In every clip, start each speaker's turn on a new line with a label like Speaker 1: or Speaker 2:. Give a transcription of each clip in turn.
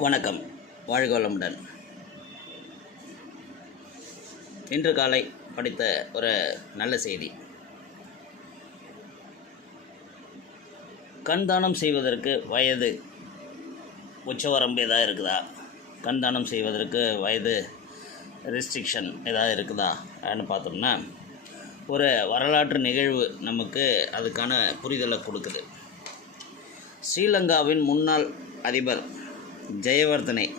Speaker 1: வணக்கம். வாழ்க வளமுடன். இன்று காலை படித்த ஒரு நல்ல செய்தி. கண் தானம் செய்வதற்கு வயது உச்சவரம்பு எதாவது இருக்குதா? கண் தானம் செய்வதற்கு வயது ரெஸ்ட்ரிக்ஷன் எதாவது இருக்குதா? அப்படின்னு பார்த்தோம்னா ஒரு வரலாற்று நிகழ்வு நமக்கு அதுக்கான புரிதலை கொடுக்குது. ஸ்ரீலங்காவின் முன்னாள் அதிபர் ஜெயவர்தனை.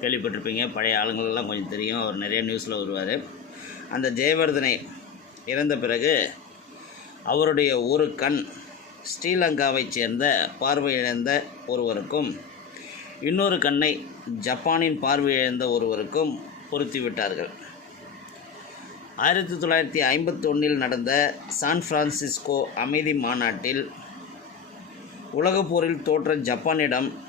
Speaker 1: கேள்விப்பட்டிருப்பீங்க பழைய ஆளுங்களெல்லாம் கொஞ்சம் தெரியும் அவர் நிறைய நியூஸில் வருவார். அந்த ஜெயவர்தனை இறந்த பிறகு அவருடைய ஒரு கண் ஸ்ரீலங்காவைச் சேர்ந்த பார்வையிழந்த ஒருவருக்கும் இன்னொரு கண்ணை ஜப்பானின் பார்வையிழந்த ஒருவருக்கும் பொருத்தி விட்டார்கள். ஆயிரத்தி தொள்ளாயிரத்தி ஐம்பத்தொன்னில் நடந்த சான் பிரான்சிஸ்கோ அமைதி மாநாட்டில் உலகப்போரில் தோற்ற ஜப்பானிடம்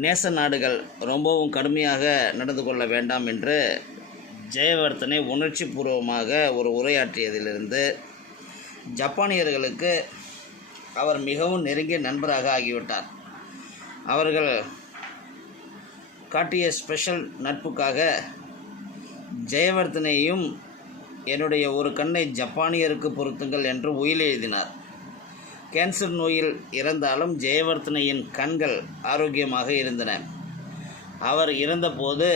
Speaker 1: நேச நாடுகள் ரொம்பவும் கடுமையாக நடந்து கொள்ள வேண்டாம் என்று ஜெயவர்த்தனை உணர்ச்சி பூர்வமாக ஒரு உரையாற்றியதிலிருந்து ஜப்பானியர்களுக்கு அவர் மிகவும் நெருங்கிய நண்பராக ஆகிவிட்டார். அவர்கள் காட்டிய ஸ்பெஷல் நட்புக்காக ஜெயவர்த்தனையும் என்னுடைய ஒரு கண்ணை ஜப்பானியருக்கு பொருத்துங்கள் என்று உயில் எழுதினார். கேன்சர் நோயில் இறந்தாலும் ஜெயவர்த்தனையின் கண்கள் ஆரோக்கியமாக இருந்தன. அவர் இறந்தபோது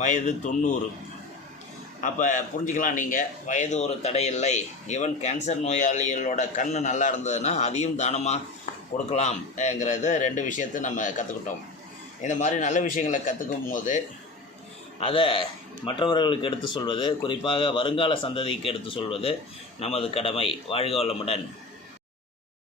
Speaker 1: வயது தொண்ணூறு. அப்போ புரிஞ்சுக்கலாம் நீங்கள் வயது ஒரு தடையில்லை ஈவன் கேன்சர் நோயாளிகளோட கண் நல்லா இருந்ததுன்னா அதையும் தானமாக கொடுக்கலாம்ங்கிறது ரெண்டு விஷயத்தை நம்ம கற்றுக்கிட்டோம் இந்த மாதிரி நல்ல விஷயங்களை கற்றுக்கும் போது அதை மற்றவர்களுக்கு எடுத்து சொல்வது குறிப்பாக வருங்கால சந்ததிக்கு எடுத்து சொல்வது நமது கடமை. வாழ்க வளமுடன்.